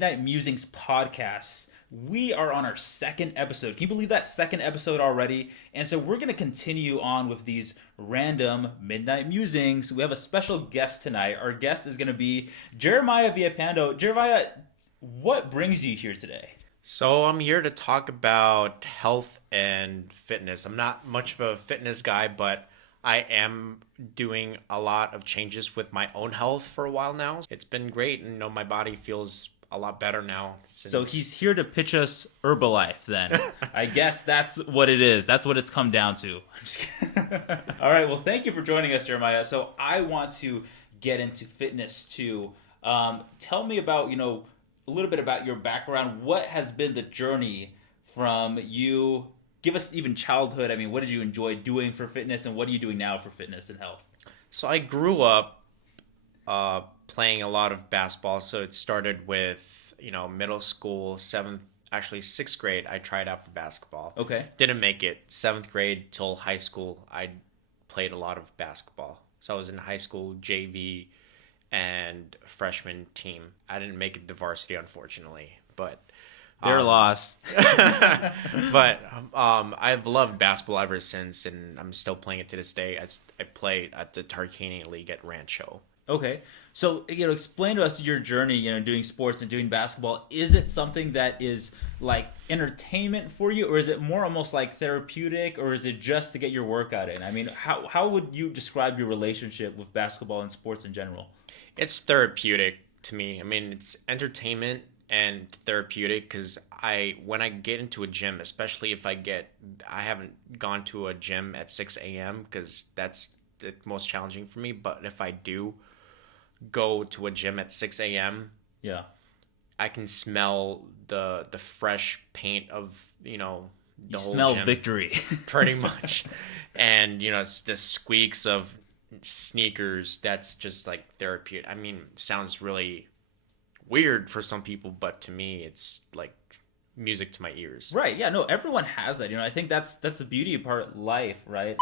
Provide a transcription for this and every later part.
Midnight Musings podcast. We are on our second episode. Can you believe that? Second episode already? And so we're going to continue on with these random Midnight Musings. We have a special guest tonight. Our guest is going to be Jeremiah Villapando. Jeremiah, what brings you here today? So I'm here to talk about health and fitness. I'm not much of a fitness guy, but I am doing a lot of changes with my own health for a while now. It's been great, and my body feels a lot better now. So he's here to pitch us Herbalife then. I guess that's what it is. That's what it's come down to. I'm just kidding. All right, well, thank you for joining us, Jeremiah. So I want to get into fitness too. Tell me about, a little bit about your background. What has been the journey from you? Give us even childhood. I mean, what did you enjoy doing for fitness, and what are you doing now for fitness and health? So I grew up playing a lot of basketball. So it started with, middle school, sixth grade, I tried out for basketball. Okay. Didn't make it. Seventh grade till high school, I played a lot of basketball. So I was in high school, JV, and freshman team. I didn't make it to varsity, unfortunately, but... They're lost. But I've loved basketball ever since, and I'm still playing it to this day. I play at the Tarkanian League at Rancho. Okay. So, explain to us your journey, doing sports and doing basketball. Is it something that is like entertainment for you, or is it more almost like therapeutic, or is it just to get your workout in? I mean, how would you describe your relationship with basketball and sports in general? It's therapeutic to me. I mean, it's entertainment and therapeutic, because when I get into a gym, especially if I haven't gone to a gym at 6 a.m. because that's the most challenging for me. But if I do go to a gym at 6 a.m., yeah, I can smell the fresh paint of, the whole smell gym, victory. pretty much. And, it's the squeaks of sneakers. That's just like therapeutic. I mean, sounds really weird for some people, but to me it's like music to my ears. Right. Yeah, no, everyone has that. I think that's the beauty of part of life, right?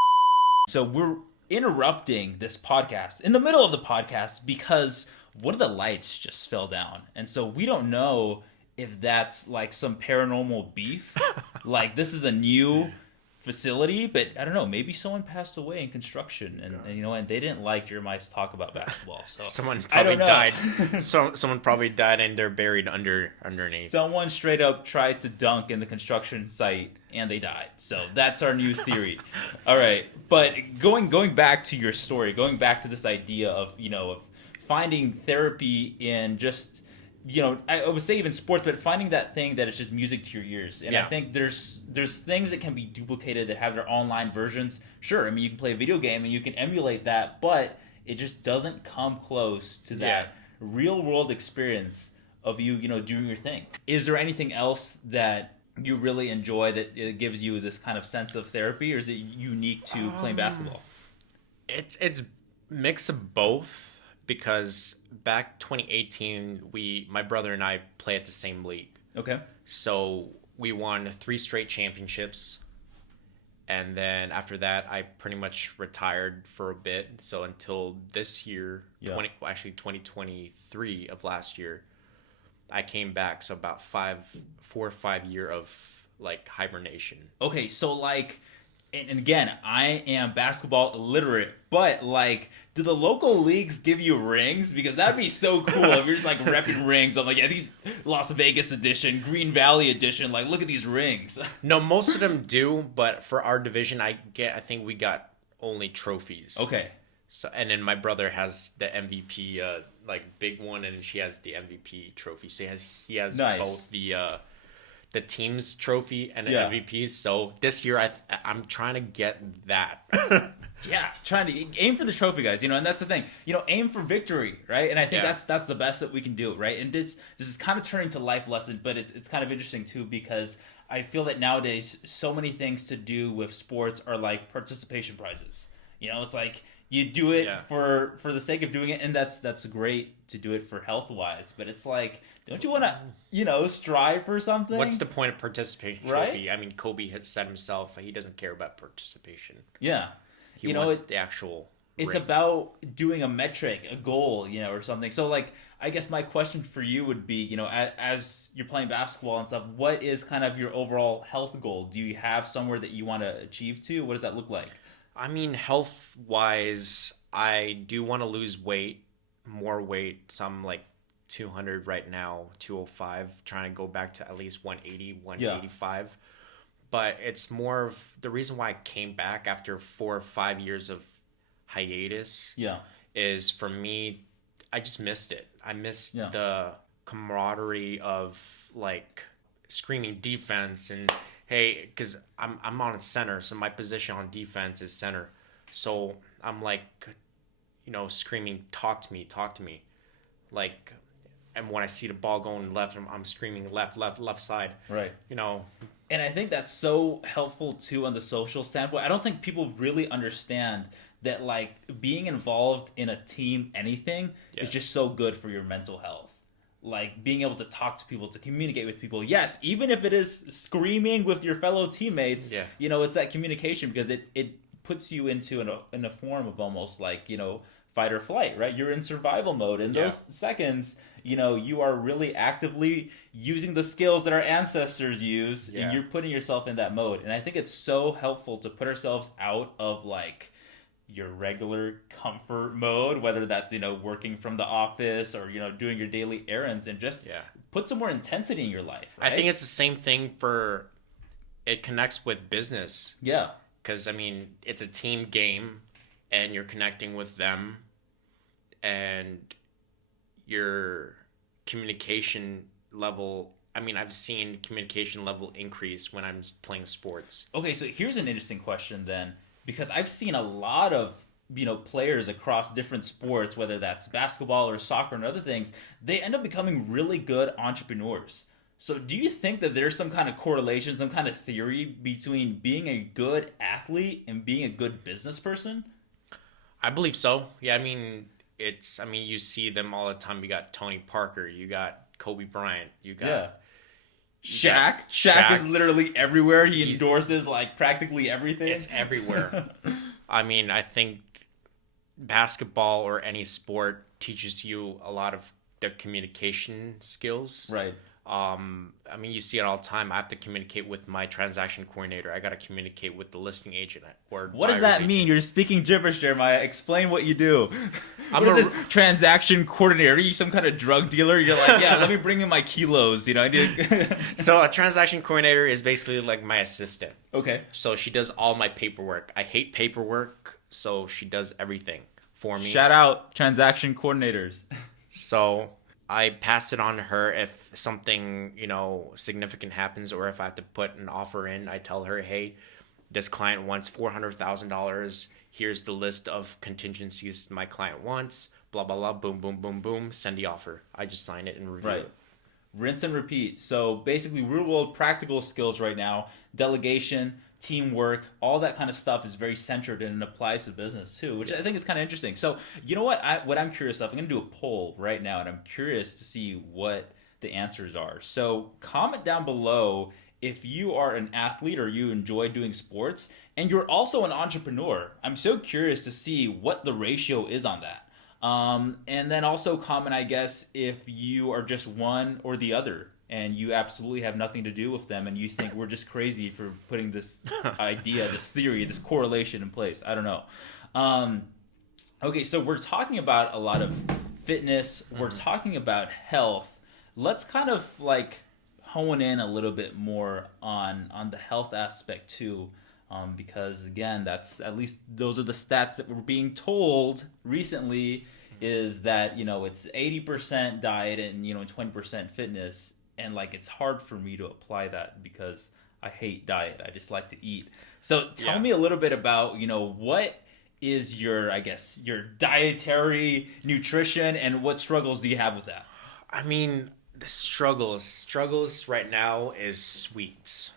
So we're interrupting this podcast in the middle of the podcast because one of the lights just fell down, and so we don't know if that's like some paranormal beef. Like, this is a new facility, but I don't know, maybe someone passed away in construction, and they didn't like Jeremiah's talk about basketball. So someone probably died. Someone probably died, and they're buried underneath. Someone straight up tried to dunk in the construction site and they died. So that's our new theory. All right, but going back to your story, going back to this idea of of finding therapy in just I would say even sports, but finding that thing that is just music to your ears. And yeah. I think there's things that can be duplicated that have their online versions. Sure, I mean, you can play a video game and you can emulate that, but it just doesn't come close to that real world experience of you doing your thing. Is there anything else that you really enjoy that it gives you this kind of sense of therapy, or is it unique to playing basketball? It's mix of both. Because back 2018, my brother and I play at the same league. Okay. So we won 3 straight championships. And then after that, I pretty much retired for a bit. So until this year, 2023 of last year, I came back. So about 4 or 5 year of like hibernation. Okay, so like... And again, I am basketball illiterate, but like, do the local leagues give you rings? Because that'd be so cool if you're just like repping rings. I'm like, yeah, these Las Vegas edition, Green Valley edition, like, look at these rings. No, most of them do, but for our division, I think we got only trophies. Okay. So, and then my brother has the MVP, like big one, and she has the MVP trophy. So he has nice. Both the team's trophy and the MVP. So this year I'm trying to get that. Yeah, trying to aim for the trophy, guys. And that's the thing. Aim for victory, right? And I think that's the best that we can do, right? And this is kind of turning to life lesson, but it's kind of interesting too, because I feel that nowadays so many things to do with sports are like participation prizes. It's like you do it for the sake of doing it, and that's great to do it for health wise, but it's like, don't you want to strive for something? What's the point of participation right? trophy? I mean, Kobe had said himself he doesn't care about participation. Yeah. He wants the actual it's about doing a metric, a goal, or something. So like, I guess my question for you would be, as you're playing basketball and stuff, what is kind of your overall health goal? Do you have somewhere that you want to achieve to? What does that look like? I mean, health wise, I do want to lose weight, more weight. So I'm like 200 right now, 205, trying to go back to at least 180, 185. Yeah. But it's more of the reason why I came back after 4 or 5 years of hiatus. Yeah. Is for me, I just missed it. I missed the camaraderie of like screaming defense and hey, because I'm on a center, so my position on defense is center. So I'm like, screaming, talk to me, like, and when I see the ball going left, I'm screaming left side. Right. And I think that's so helpful too on the social standpoint. I don't think people really understand that like being involved in a team, anything, is just so good for your mental health. Like being able to talk to people, to communicate with people. Yes, even if it is screaming with your fellow teammates, it's that communication, because it puts you into in a form of almost like, fight or flight, right? You're in survival mode. In those seconds, you are really actively using the skills that our ancestors use, and you're putting yourself in that mode. And I think it's so helpful to put ourselves out of like your regular comfort mode, whether that's, working from the office or, doing your daily errands, and just put some more intensity in your life, right? I think it's the same thing it connects with business. Yeah. Because, I mean, it's a team game, and you're connecting with them, and your communication level, I mean, I've seen communication level increase when I'm playing sports. Okay, so here's an interesting question then, because I've seen a lot of, players across different sports, whether that's basketball or soccer and other things, they end up becoming really good entrepreneurs. So do you think that there's some kind of correlation, some kind of theory between being a good athlete and being a good business person? I believe so. Yeah, I mean, you see them all the time. You got Tony Parker, you got Kobe Bryant, you got Shaq. Shaq is literally everywhere. He endorses like practically everything. It's everywhere. I mean, I think basketball or any sport teaches you a lot of the communication skills. Right. I mean, you see it all the time. I have to communicate with my transaction coordinator. I got to communicate with the listing agent. What does that mean? You're speaking gibberish, Jeremiah. Explain what you do. What is this transaction coordinator? Are you some kind of drug dealer? You're like, let me bring in my kilos. I need. So a transaction coordinator is basically like my assistant. Okay. So she does all my paperwork. I hate paperwork, so she does everything for me. Shout out transaction coordinators. So I pass it on to her if something, significant happens, or if I have to put an offer in. I tell her, hey, this client wants $400,000. Here's the list of contingencies my client wants. Blah, blah, blah. Boom, boom, boom, boom. Send the offer. I just sign it and review it. Rinse and repeat. So basically real world practical skills right now, delegation, teamwork, all that kind of stuff is very centered and applies to business too, which I think is kind of interesting. So you know what I'm curious of? I'm going to do a poll right now, and I'm curious to see what the answers are. So comment down below if you are an athlete or you enjoy doing sports and you're also an entrepreneur. I'm so curious to see what the ratio is on that. And then also comment, I guess, if you are just one or the other and you absolutely have nothing to do with them and you think we're just crazy for putting this idea, this theory, this correlation in place. I don't know. Okay, so we're talking about a lot of fitness. We're talking about health. Let's kind of like hone in a little bit more on the health aspect too, because again, that's at least those are the stats that we're being told recently, is that it's 80% diet and 20% fitness, and like it's hard for me to apply that because I hate diet. I just like to eat. So tell me a little bit about what is your dietary nutrition and what struggles do you have with that? I mean, the struggles right now is sweets.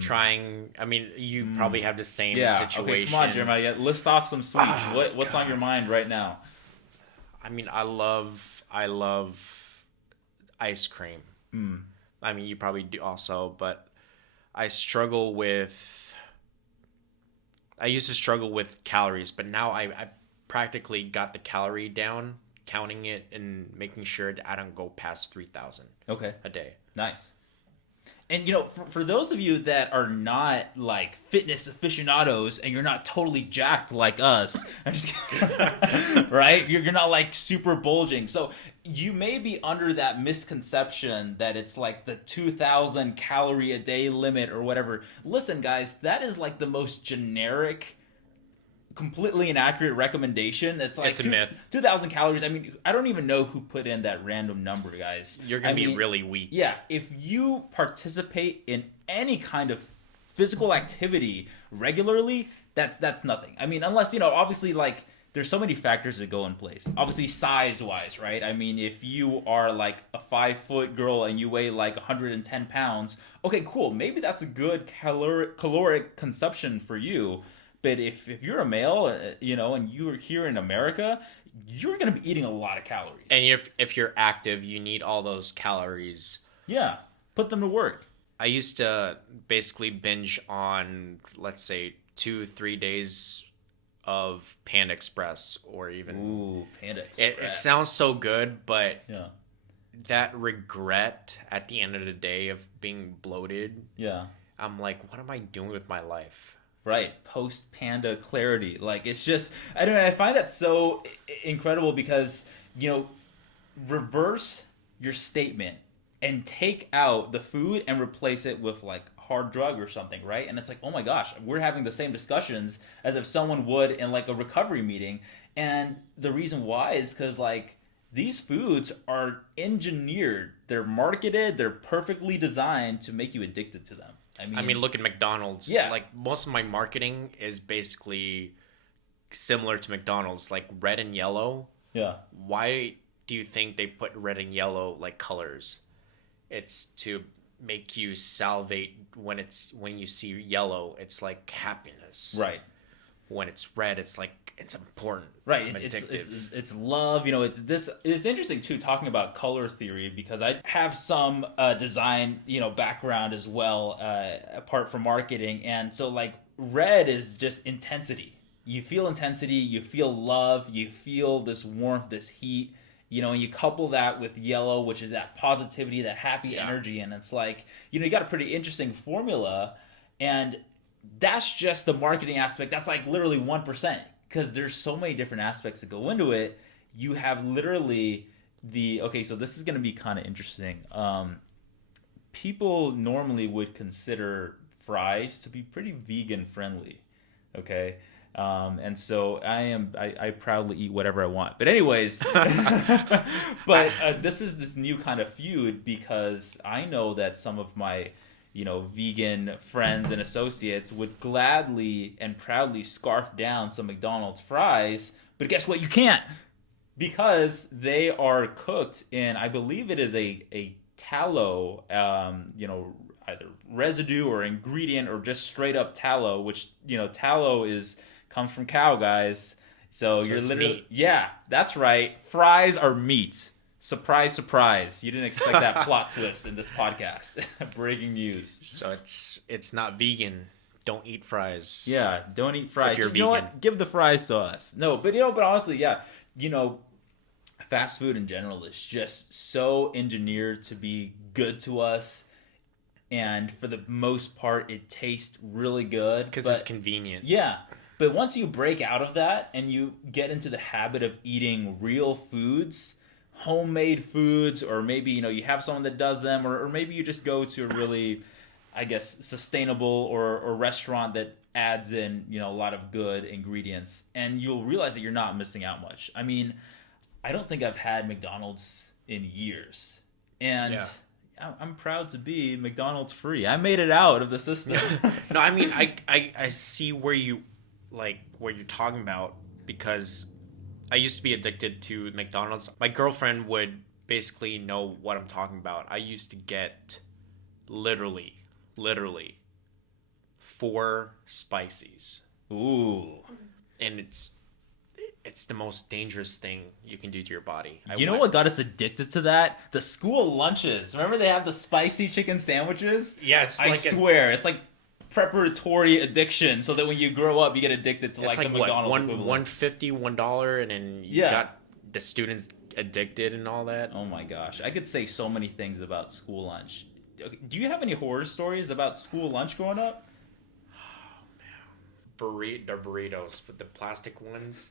Trying, I mean, you probably have the same situation. Okay, come on, Jeremiah. List off some sweets. What's on your mind right now? I mean, I love ice cream. I mean, you probably do also, but I used to struggle with calories, but now I practically got the calorie down, counting it and making sure that I don't go past 3,000 Okay. a day. Nice. And, for those of you that are not, like, fitness aficionados and you're not totally jacked like us, I'm just kidding, right? You're not, like, super bulging. So you may be under that misconception that it's, like, the 2,000 calorie a day limit or whatever. Listen, guys, that is, like, the most generic, completely inaccurate recommendation. It's like it's a myth. 2,000 calories. I mean, I don't even know who put in that random number, guys. You're gonna be really weak. Yeah, if you participate in any kind of physical activity regularly, that's nothing. I mean, unless obviously, like, there's so many factors that go in place. Obviously, size wise, right? I mean, if you are like a 5-foot girl and you weigh like 110 pounds, okay, cool. Maybe that's a good caloric consumption for you. But if you're a male, and you're here in America, you're going to be eating a lot of calories. And if you're active, you need all those calories. Yeah, put them to work. I used to basically binge on, let's say, 2-3 days of Panda Express or even... Ooh, Panda Express. It sounds so good, but yeah, that regret at the end of the day of being bloated, yeah, I'm like, what am I doing with my life? Right, post Panda clarity. Like, it's just, I don't know, I find that so incredible because, reverse your statement and take out the food and replace it with, like, hard drug or something, right? And it's like, oh my gosh, we're having the same discussions as if someone would in, like, a recovery meeting. And the reason why is because, like, these foods are engineered, they're marketed, they're perfectly designed to make you addicted to them. I mean, look at McDonald's. Yeah. Like, most of my marketing is basically similar to McDonald's, like red and yellow. Yeah. Why do you think they put red and yellow like colors? It's to make you salivate when you see yellow, it's like happiness. Right. When it's red, it's like it's important. Right. Addictive. It's love. It's interesting too, talking about color theory, because I have some design, background as well, apart from marketing. And so, like, red is just intensity. You feel intensity, you feel love, you feel this warmth, this heat, and you couple that with yellow, which is that positivity, that happy energy. And it's like, you got a pretty interesting formula, and that's just the marketing aspect. That's like literally 1%. Because there's so many different aspects that go into it. You have literally so this is going to be kind of interesting. People normally would consider fries to be pretty vegan friendly. Okay. And so I proudly eat whatever I want. But anyways, but this is this new kind of feud because I know that some of my vegan friends and associates would gladly and proudly scarf down some McDonald's fries, but guess what? You can't, because they are cooked in, I believe it is a tallow, either residue or ingredient or just straight up tallow, which, tallow comes from cow, guys. So you're literally, meat. Yeah, that's right. Fries are meat. Surprise, surprise. You didn't expect that plot twist in this podcast. Breaking news. So it's not vegan. Don't eat fries. Yeah, don't eat fries. If you're vegan. You know what? Give the fries to us. No, but honestly, yeah. Fast food in general is just so engineered to be good to us. And for the most part, it tastes really good. Because it's convenient. Yeah. But once you break out of that and you get into the habit of eating real foods, homemade foods, or maybe you have someone that does them, or maybe you just go to a really, I guess, sustainable or restaurant that adds in a lot of good ingredients, and you'll realize that you're not missing out much. I mean, I don't think I've had McDonald's in years, and I'm proud to be McDonald's free. I made it out of the system. No, I mean, I see where you're talking about, because I used to be addicted to McDonald's. My girlfriend would basically know what I'm talking about. I used to get literally 4 spices. Ooh. And it's the most dangerous thing you can do to your body. You know what got us addicted to that? The school lunches. Remember they have the spicy chicken sandwiches? Yeah, I swear, it's like preparatory addiction, so that when you grow up, you get addicted to It's like the McDonald's equivalent. $1.50, $1, and then you got the students addicted and all that. Oh my gosh, I could say so many things about school lunch. Do you have any horror stories about school lunch growing up? The burritos, but the plastic ones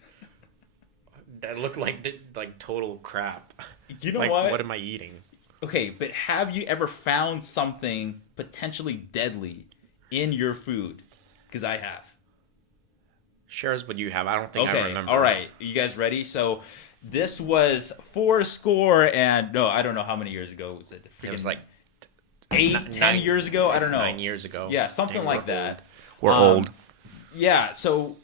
that look like total crap. You know like, what? What am I eating? Okay, but have you ever found something potentially deadly in your food? Because I have. Share us what you have. I don't think I remember. All right. You guys ready? So this was 4 and no, I don't know how many years ago was it. It was like 10 years ago. I don't know. 9 years ago. Yeah, something like that. We're old. Yeah. So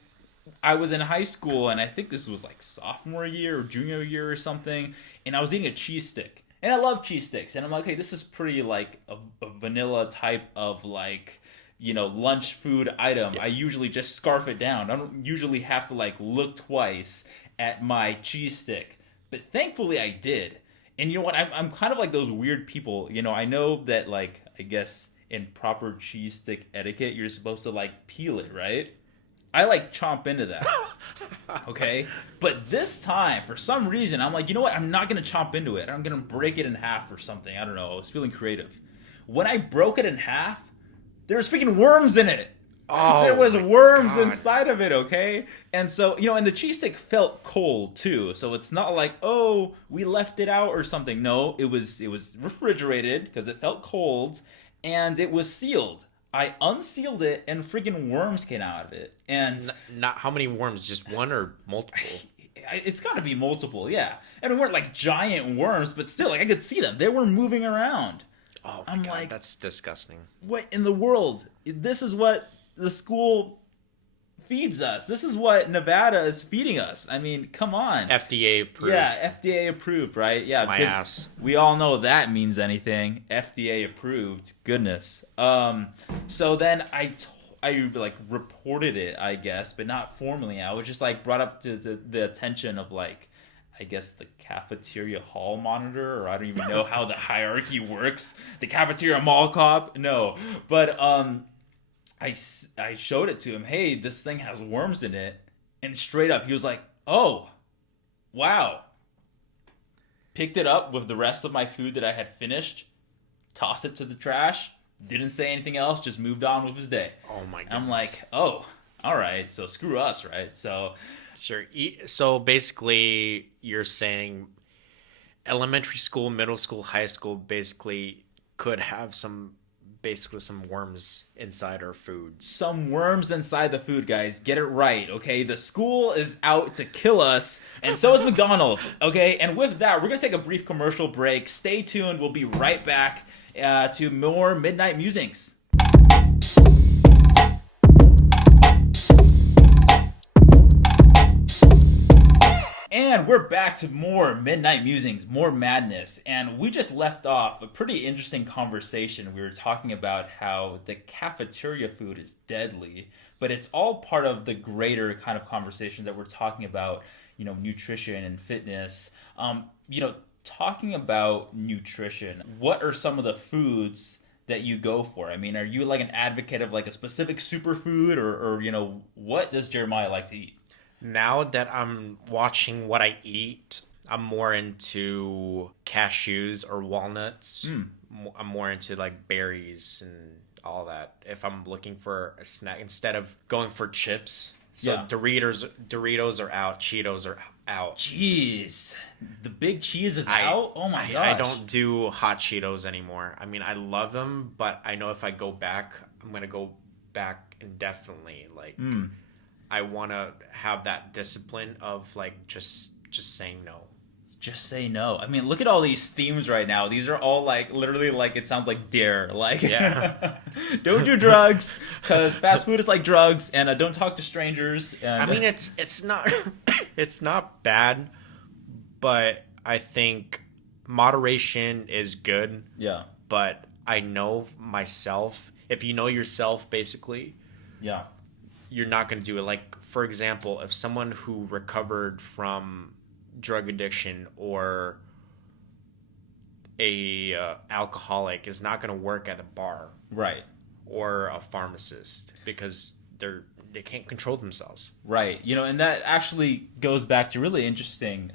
I was in high school, and I think this was like sophomore year or junior year or something, and I was eating a cheese stick. And I love cheese sticks. And I'm like, hey, this is pretty like a vanilla type of like, lunch food item. Yeah. I usually just scarf it down. I don't usually have to like look twice at my cheese stick. But thankfully I did. And you know what? I'm kind of like those weird people. I know that like, I guess in proper cheese stick etiquette, you're supposed to like peel it, right? I like chomp into that. Okay? But this time, for some reason, I'm like, you know what? I'm not going to chomp into it. I'm going to break it in half or something. I don't know. I was feeling creative. When I broke it in half, there was freaking worms in it. Oh, there was worms inside of it, okay? And so, and the cheese stick felt cold too. So it's not like, oh, we left it out or something. No, it was refrigerated because it felt cold, and it was sealed. I unsealed it, and freaking worms came out of it. And not how many worms? Just one or multiple? It's got to be multiple, yeah. I mean, weren't like giant worms, but still, like I could see them. They were moving around. Oh my God, like, that's disgusting. What in the world? This is what the school feeds us. This is what Nevada is feeding us. I mean, come on. FDA approved. Yeah, FDA approved, right? Yeah, my ass. We all know that means anything. FDA approved. Goodness. So then I like reported it, I guess, but not formally. I was just like brought up to the attention of like, I guess the cafeteria hall monitor, or I don't even know how the hierarchy works. The cafeteria mall cop? No. But I showed it to him. Hey, this thing has worms in it. And straight up, he was like, oh, wow. Picked it up with the rest of my food that I had finished, tossed it to the trash, didn't say anything else, just moved on with his day. Oh my goodness. I'm like, oh, all right, so screw us, right? So sure. So basically, you're saying elementary school, middle school, high school basically could have some worms inside our foods. Some worms inside the food, guys. Get it right, okay? The school is out to kill us, and so is McDonald's, okay? And with that, we're going to take a brief commercial break. Stay tuned. We'll be right back to more Midnight Musings. And we're back to more Midnight Musings, more madness. And we just left off a pretty interesting conversation. We were talking about how the cafeteria food is deadly, but it's all part of the greater kind of conversation that we're talking about, nutrition and fitness. Talking about nutrition, what are some of the foods that you go for? I mean, are you like an advocate of like a specific superfood or what does Jeremiah like to eat? Now that I'm watching what I eat, I'm more into cashews or walnuts. I'm more into like berries and all that. If I'm looking for a snack, instead of going for chips. So yeah. Doritos are out. Cheetos are out. Jeez. The big cheese is out? Oh my gosh. I don't do hot Cheetos anymore. I mean, I love them, but I know if I go back, I'm going to go back indefinitely. Like... I want to have that discipline of like just saying no. Just say no. I mean, look at all these themes right now. These are all like literally like it sounds like Dare. Like, yeah. Don't do drugs because fast food is like drugs, and don't talk to strangers. And... I mean, it's not it's not bad, but I think moderation is good. Yeah. But I know myself. If you know yourself, basically. Yeah. You're not going to do it. Like, for example, if someone who recovered from drug addiction or a alcoholic is not going to work at a bar. Right. or a pharmacist because they can't control themselves. Right. And that actually goes back to really interesting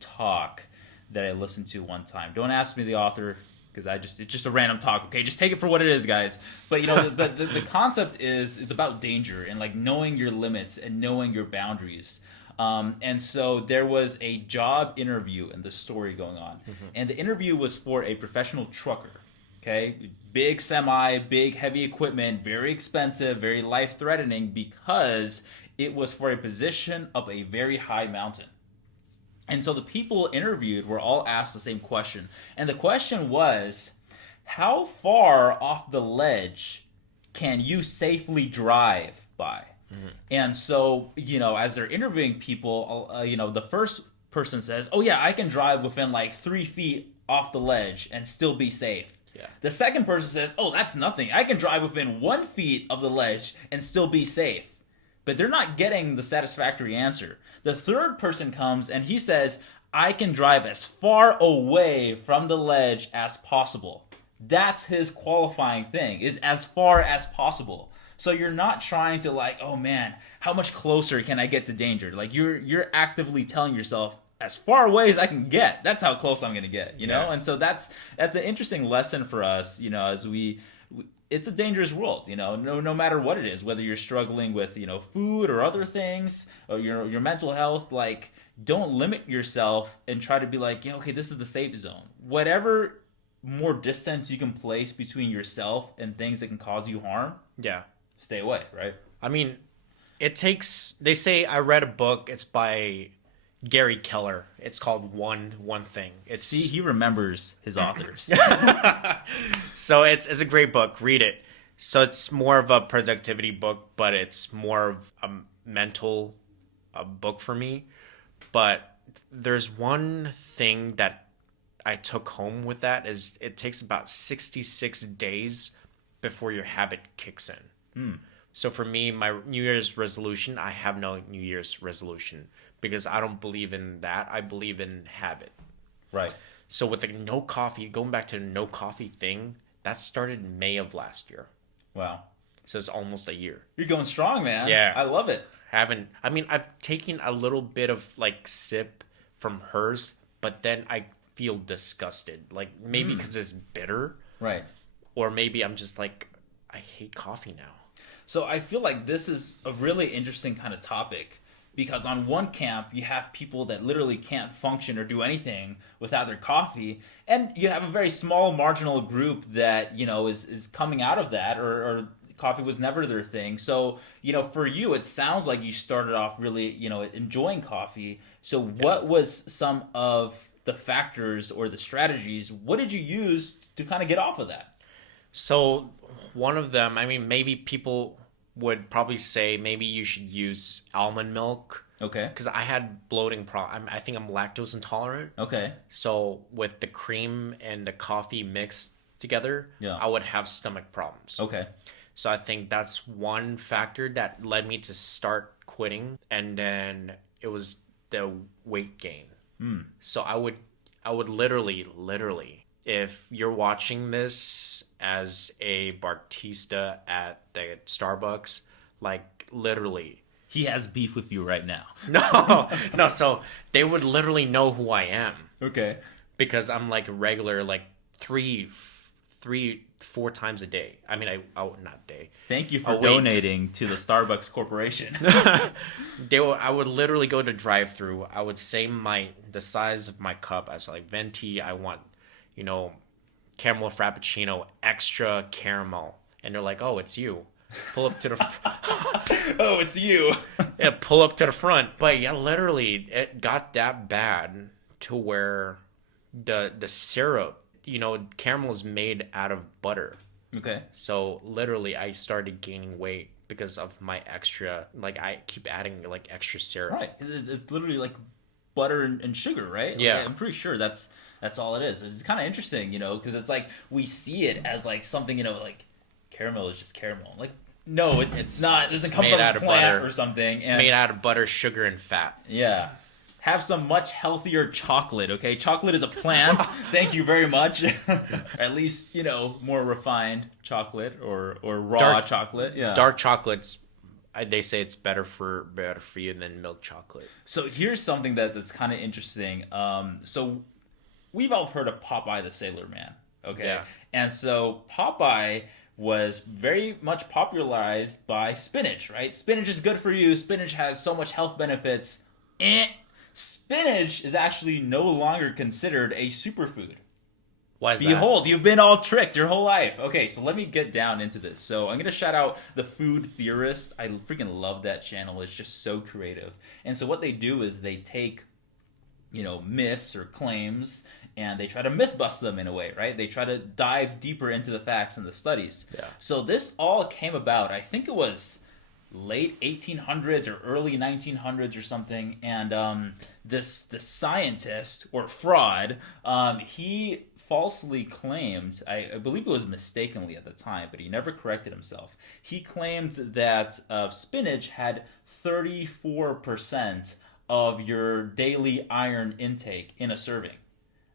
talk that I listened to one time. Don't ask me the author because it's just a random talk. Okay, just take it for what it is, guys. But the concept is about danger and like knowing your limits and knowing your boundaries. And so there was a job interview in the story going on, and the interview was for a professional trucker. Okay, big semi, big heavy equipment, very expensive, very life-threatening because it was for a position up a very high mountain. And so the people interviewed were all asked the same question. And the question was, how far off the ledge can you safely drive by? And so, as they're interviewing people, the first person says, oh yeah, I can drive within like 3 feet off the ledge and still be safe. Yeah. The second person says, oh, that's nothing. I can drive within 1 feet of the ledge and still be safe. But they're not getting the satisfactory answer. The third person comes and he says, I can drive as far away from the ledge as possible. That's his qualifying thing, is as far as possible. So you're not trying to like, oh man, how much closer can I get to danger? Like you're actively telling yourself, as far away as I can get, that's how close I'm going to get, you know? And so that's an interesting lesson for us, as we it's a dangerous world, no matter what it is, whether you're struggling with, food or other things, or your mental health, like don't limit yourself and try to be like, okay, this is the safe zone. Whatever more distance you can place between yourself and things that can cause you harm, stay away, right? I mean, they say, I read a book, it's by Gary Keller. It's called One Thing. See, he remembers his authors. So it's a great book. Read it. So it's more of a productivity book, but it's more of a mental book for me. But there's one thing that I took home with that is it takes about 66 days before your habit kicks in. So for me, my New Year's resolution, I have no New Year's resolution because I don't believe in that. I believe in habit. Right. So with the no coffee, going back to the no coffee thing, that started in May of last year. Wow. So it's almost a year. You're going strong, man. Yeah. I love it. I've taken a little bit of like sip from hers, but then I feel disgusted. Like maybe because it's bitter. Right. Or maybe I'm just like, I hate coffee now. So I feel like this is a really interesting kind of topic because on one camp you have people that literally can't function or do anything without their coffee, and you have a very small marginal group that is coming out of that or coffee was never their thing. So for you it sounds like you started off really enjoying coffee. So what was some of the factors or the strategies? What did you use to kind of get off of that? So one of them, maybe people would probably say maybe you should use almond milk. Okay. Because I had bloating problem. I think I'm lactose intolerant. Okay. So with the cream and the coffee mixed together, I would have stomach problems. Okay. So I think that's one factor that led me to start quitting. And then it was the weight gain. So I would literally, if you're watching this as a barista at the Starbucks, like literally. He has beef with you right now. No. So they would literally know who I am. Okay. Because I'm like a regular, like 3-4 times a day. Not day. Thank you for donating to the Starbucks Corporation. I would literally go to drive-through. I would say the size of my cup. I was like, venti, I want, caramel frappuccino, extra caramel. And they're like, oh, it's you. Pull up to the... Oh, it's you. Yeah, pull up to the front. But yeah, literally, it got that bad to where the syrup, caramel is made out of butter. Okay. So literally, I started gaining weight because of my extra, like I keep adding like extra syrup. Right. It's literally like butter and sugar, right? Yeah. Like, I'm pretty sure that's all it is. It's kind of interesting, because it's like we see it as like something, like caramel is just caramel. Like, no, it's not. It doesn't come from a plant or something. It's made out of butter, sugar, and fat. Yeah. have some much healthier chocolate, okay? Chocolate is a plant. Thank you very much. At least, more refined chocolate or raw chocolate. Yeah. Dark chocolates, they say it's better for you than milk chocolate. So here's something that's kind of interesting. So we've all heard of Popeye the Sailor Man, okay? Yeah. And so Popeye was very much popularized by spinach, right? Spinach is good for you. Spinach has so much health benefits. Spinach is actually no longer considered a superfood. Why is that? Behold, you've been all tricked your whole life. Okay, so let me get down into this. So I'm going to shout out the Food Theorist. I freaking love that channel. It's just so creative. And so what they do is they take, myths or claims, and they try to myth bust them in a way, right? They try to dive deeper into the facts and the studies. Yeah. So this all came about, I think it was late 1800s or early 1900s or something, and this scientist or fraud, he falsely claimed, I believe it was mistakenly at the time, but he never corrected himself. He claimed that spinach had 34% of your daily iron intake in a serving.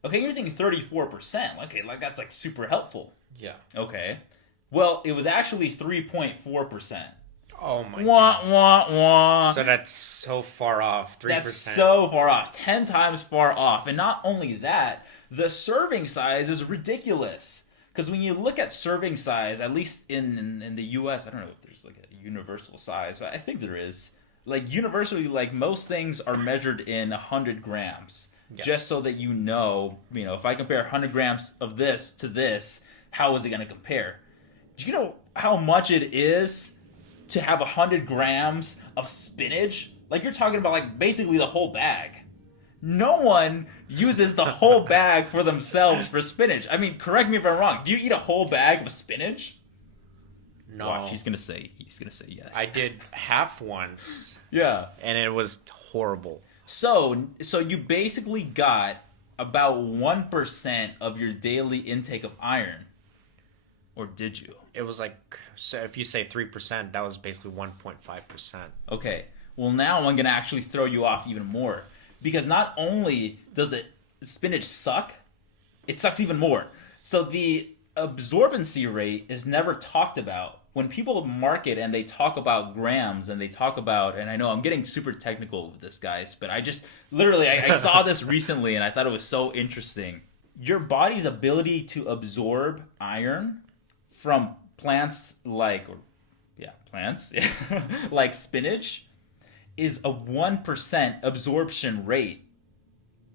Okay, you're thinking 34%. Okay, that's super helpful. Yeah. Okay. Well, it was actually 3.4%. Oh my God. Wah, wah. So that's so far off. 3%. That's so far off. 10 times far off. And not only that, the serving size is ridiculous. Because when you look at serving size, at least in the U.S., I don't know if there's a universal size, but I think there is. Universally, most things are measured in 100 grams. Yeah. Just so that if I compare 100 grams of this to this, how is it going to compare? Do you know how much it is to have 100 grams of spinach? You're talking about basically the whole bag. No one uses the whole bag for themselves for spinach. I mean, correct me if I'm wrong. Do you eat a whole bag of spinach? No. Watch, he's gonna say yes. I did half once. Yeah. And it was horrible. So you basically got about 1% of your daily intake of iron. Or did you? It was so if you say 3%, that was basically 1.5%. Okay. Well, now I'm going to actually throw you off even more. Because not only does spinach suck, it sucks even more. So the absorbency rate is never talked about. When people market and they talk about grams and they talk about, and I know I'm getting super technical with this, guys, but I just literally, I saw this recently and I thought it was so interesting. Your body's ability to absorb iron from plants like spinach is a 1% absorption rate.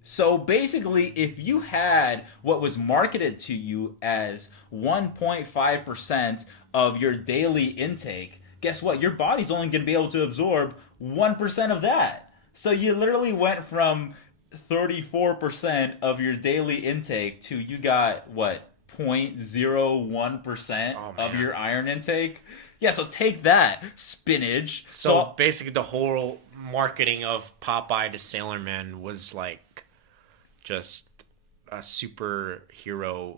So basically, if you had what was marketed to you as 1.5% of your daily intake, guess what? Your body's only going to be able to absorb 1% of that. So you literally went from 34% of your daily intake to you got, 0.01% of your iron intake? Yeah, so take that, spinach. So basically the whole marketing of Popeye the Sailor Man was just a superhero,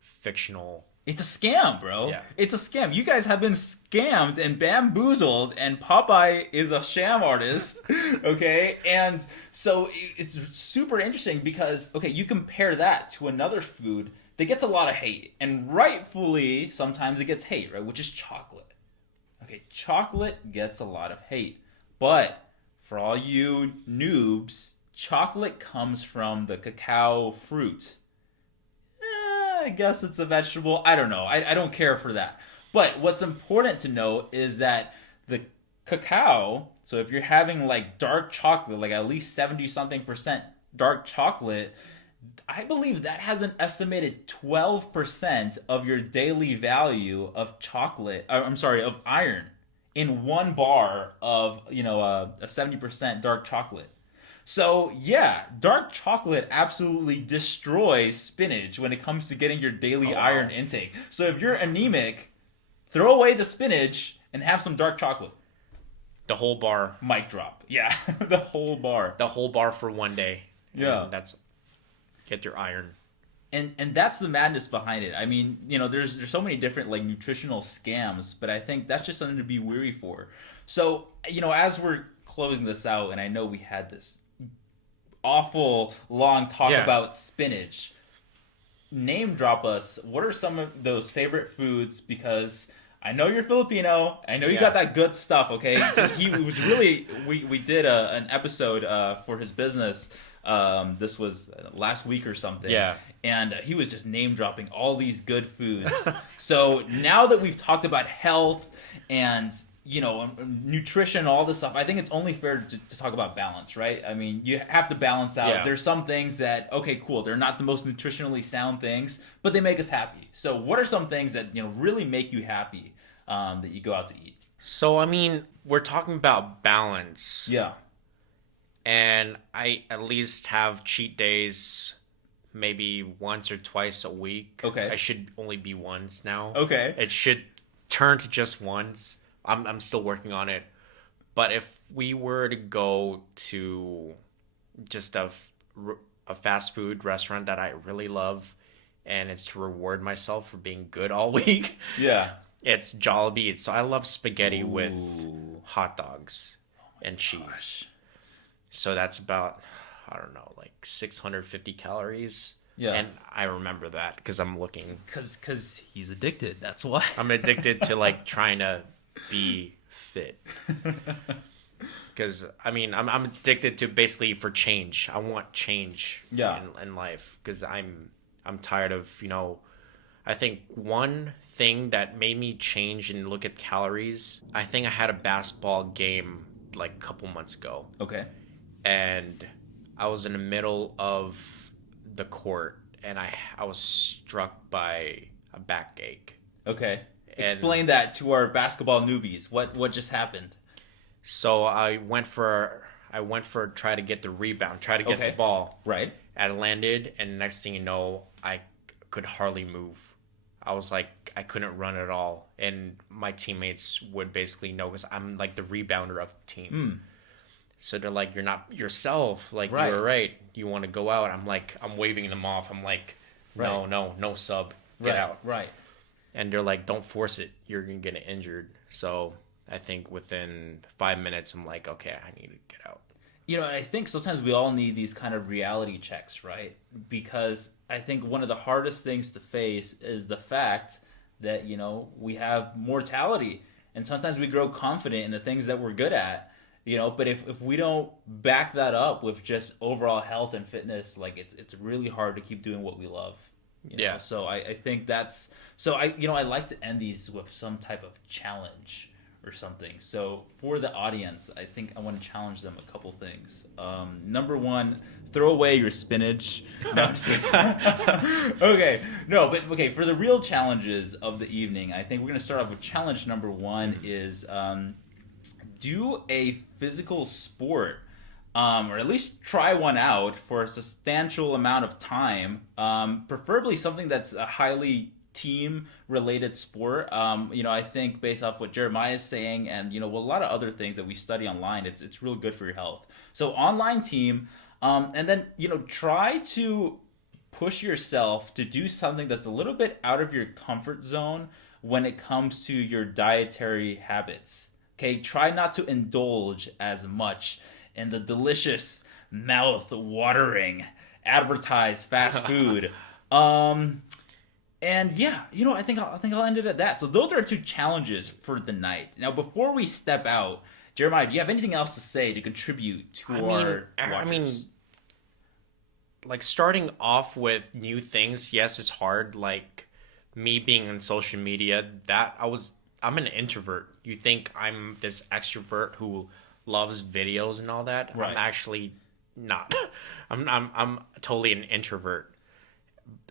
fictional. It's a scam, bro. Yeah. It's a scam. You guys have been scammed and bamboozled, and Popeye is a sham artist, okay? And so it's super interesting because, you compare that to another food that gets a lot of hate, and rightfully, sometimes it gets hate, right? Which is chocolate. Okay, chocolate gets a lot of hate. But for all you noobs, chocolate comes from the cacao fruit. I guess it's a vegetable. I don't know. I don't care for that. But what's important to know is that the cacao, so if you're having dark chocolate, at least 70-something% dark chocolate, I believe that has an estimated 12% of your daily value of of iron in one bar of, a 70% dark chocolate. So, yeah, dark chocolate absolutely destroys spinach when it comes to getting your daily iron intake. So if you're anemic, throw away the spinach and have some dark chocolate. The whole bar. Mic drop. Yeah, the whole bar. The whole bar for one day. Yeah. And that's... Get your iron. And that's the madness behind it. I mean, there's so many different nutritional scams, but I think that's just something to be weary for. So, as we're closing this out, and I know we had this awful long talk Yeah. about spinach. Name drop us. What are some of those favorite foods? Because I know you're Filipino. I know you got that good stuff. Okay, he was really. We did an episode for his business. This was last week or something. Yeah. And he was just name dropping all these good foods. So now that we've talked about health and nutrition, all this stuff, I think it's only fair to talk about balance, right? I mean, you have to balance out. Yeah. There's some things that, okay, cool, they're not the most nutritionally sound things, but they make us happy. So what are some things that really make you happy that you go out to eat? So, I mean, we're talking about balance. Yeah. And I at least have cheat days maybe once or twice a week. Okay. I should only be once now. Okay. It should turn to just once. I'm still working on it. But if we were to go to just a fast food restaurant that I really love, and it's to reward myself for being good all week, Yeah. it's Jollibee. So I love spaghetti with hot dogs and cheese. Gosh. So that's about, I don't know, like 650 calories. Yeah. And I remember that because I'm looking. Because he's addicted. That's why. I'm addicted to like trying to be fit. Because, I mean, I'm addicted to basically for change. I want change in life because I'm tired of, I think one thing that made me change and look at calories, I think I had a basketball game like a couple months ago. Okay. And I was in the middle of the court, and I was struck by a backache. Okay. And Explain that to our basketball newbies. What just happened? So I went for try to get the rebound, try to get the ball. Right. And I landed, and next thing you know, I could hardly move. I was like, I couldn't run at all. And my teammates would basically know because I'm like the rebounder of the team. So they're like, you're not yourself. Like, you were right. You want to go out. I'm waving them off. I'm like, no sub. Get out. Right. And they're like, don't force it. You're going to get injured. So I think within 5 minutes, I'm like, okay, I need to get out. I think sometimes we all need these kind of reality checks, right? Because I think one of the hardest things to face is the fact that, we have mortality. And sometimes we grow confident in the things that we're good at. But if we don't back that up with just overall health and fitness, like it's really hard to keep doing what we love. Yeah. So I think that's so I like to end these with some type of challenge or something. So for the audience, I think I want to challenge them a couple things. Number one, throw away your spinach. No, I'm just kidding. Okay, for the real challenges of the evening, I think we're going to start off with challenge number one is do a physical sport, or at least try one out for a substantial amount of time, preferably something that's a highly team-related sport. I think based off what Jeremiah is saying and, a lot of other things that we study online, it's real good for your health. So online team, and then, try to push yourself to do something that's a little bit out of your comfort zone when it comes to your dietary habits. Okay, try not to indulge as much in the delicious, mouth-watering, advertised fast food. And yeah, I think I'll end it at that. So those are our two challenges for the night. Now, before we step out, Jeremiah, do you have anything else to say to contribute to our watchers? Like starting off with new things, yes, it's hard. Like me being on social media, I'm an introvert. You think I'm this extrovert who loves videos and all that. Right. I'm actually not. I'm totally an introvert.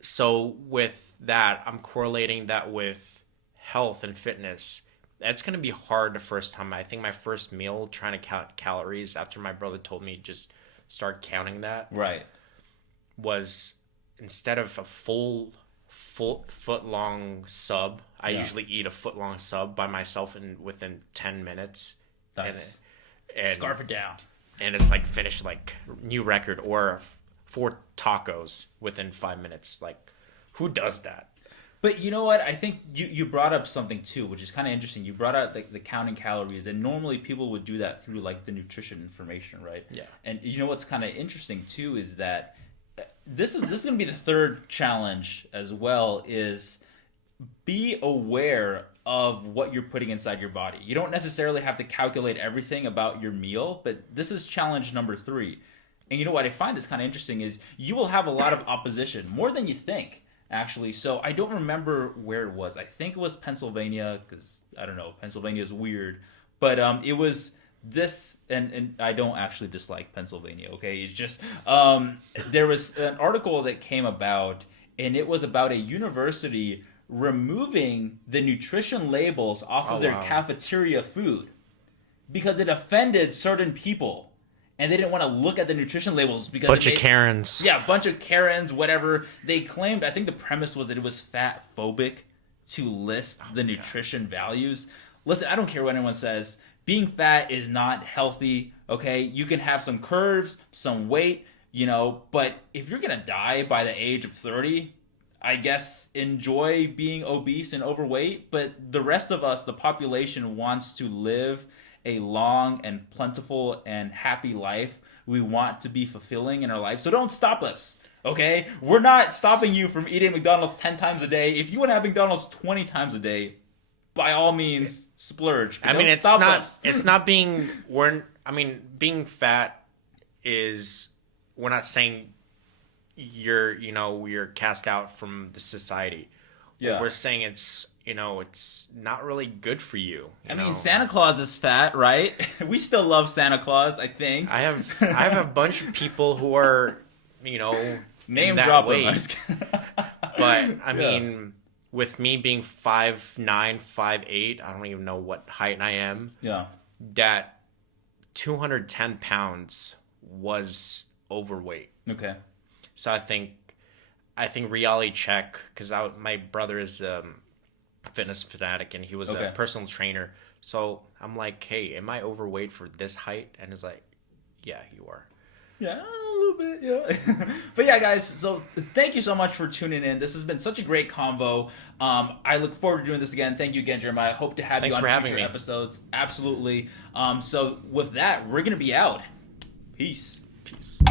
So with that, I'm correlating that with health and fitness. That's going to be hard the first time. I think my first meal, trying to count calories after my brother told me just start counting that. Right. Was instead of a full foot-long sub, I usually eat a foot-long sub by myself within 10 minutes. Nice. And scarf it down. And it's like finished like new record, or 4 tacos within 5 minutes. Like, who does that? But you know what? I think you brought up something too, which is kind of interesting. You brought out the counting calories, and normally people would do that through like the nutrition information, right? Yeah. And you know what's kind of interesting too is that this is going to be the third challenge as well. Is be aware of what you're putting inside your body. You don't necessarily have to calculate everything about your meal, but this is challenge number 3. And you know what I find is kind of interesting is you will have a lot of opposition, more than you think. Actually, so I don't remember where it was. I think it was Pennsylvania, because I don't know, Pennsylvania is weird, but it was this, and I don't actually dislike Pennsylvania. Okay, it's just there was an article that came about, and it was about a university removing the nutrition labels off of their cafeteria food because it offended certain people. And they didn't want to look at the nutrition labels because bunch of Karens. Yeah, bunch of Karens, whatever. They claimed, I think the premise was that it was fat phobic to list the nutrition values. Listen, I don't care what anyone says. Being fat is not healthy, okay? You can have some curves, some weight, you know, but if you're going to die by the age of 30, I guess enjoy being obese and overweight. But the rest of us, the population, wants to live a long and plentiful and happy life. We want to be fulfilling in our life. So don't stop us, okay? We're not stopping you from eating McDonald's 10 times a day. If you want to have McDonald's 20 times a day, by all means, splurge. I mean, it's not being, being fat is, we're not saying you're cast out from the society. Yeah. We're saying it's not really good for you. I mean, Santa Claus is fat, right? We still love Santa Claus, I think. I have a bunch of people who are, name dropping. But I mean, with me being 5'9", 5'8", I don't even know what height I am. Yeah. That 210 pounds was overweight. Okay. So I think reality check, because my brother is fitness fanatic and he was a personal trainer. So I'm like, hey, am I overweight for this height? And he's like, yeah, you are. Yeah, a little bit, yeah. But yeah, guys, so thank you so much for tuning in. This has been such a great convo. I look forward to doing this again. Thank you again, Jeremiah. I hope to have you on future episodes. Absolutely. So with that, we're going to be out. Peace. Peace.